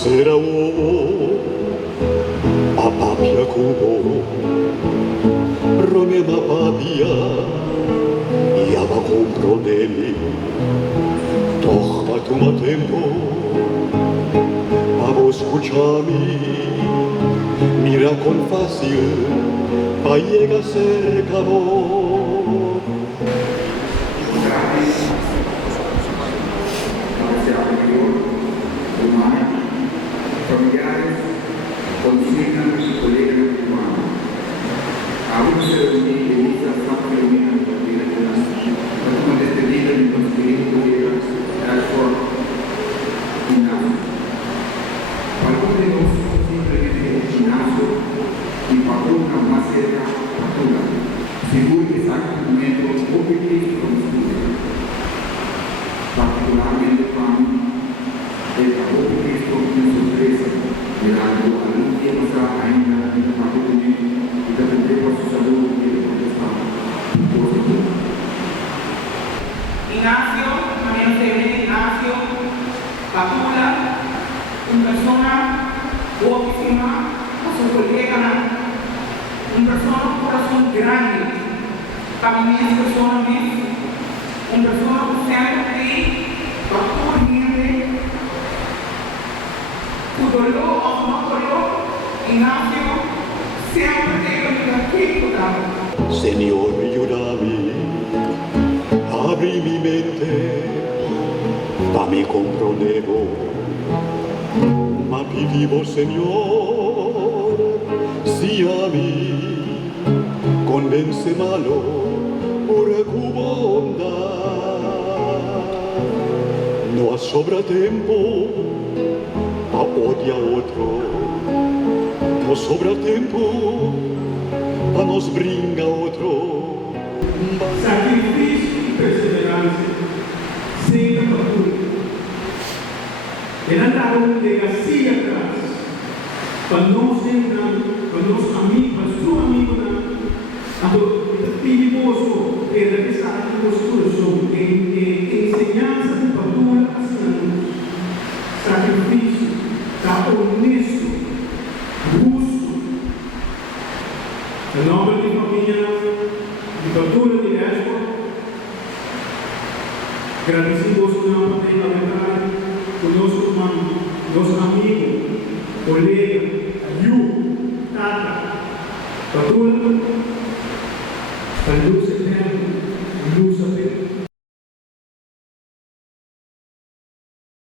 Sera uomo, papapia kubo, Rome mapapia, Iaba compronemi, Doch matuma tempo, Avo escuchami, Mira con fácil, pa llega cerca vos. Familiares, consignan y colegas humanos. Aún se reúnen en esta familia como despedida de los queridos colegas Ashford y Nazo. Algunos de nosotros simplemente en Chinazo y Patrona más cerca Patrona, según exactamente los objetivos con estudio. Particularmente para mí, el trabajo que esto es una sorpresa, mirando a un tiempo ainda en el departamento y depender por su salud y de contestar por su salud. Ignacio, también se ve Ignacio, Patula, una persona guapísima, a su colega, una persona con corazón grande, para mí es persona misma, una persona que siempre Patula dolor o no dolor, Ignacio siempre tiene que cuidar. Señor, ayúdame, abrí mi mente, dame comprendero, ma pidivo, Señor, si a mí convence malo por tu bondad. No sobra tiempo a odia otro, no sobra tiempo, a nos brinda otro. Sacrificio y perseverancia, sin apertura. El andaron de García atrás, cuando nos entran, cuando los amigos, su amigo, a tu timiboso, que regresa a tu corazón, en enseñanza de apertura hacia Dios. Sacrificio, está honesto, justo. El nombre de mi familia, de cultura de Ashford, agradecemos una manera verdad con los amigos, colegas, tata, cultura,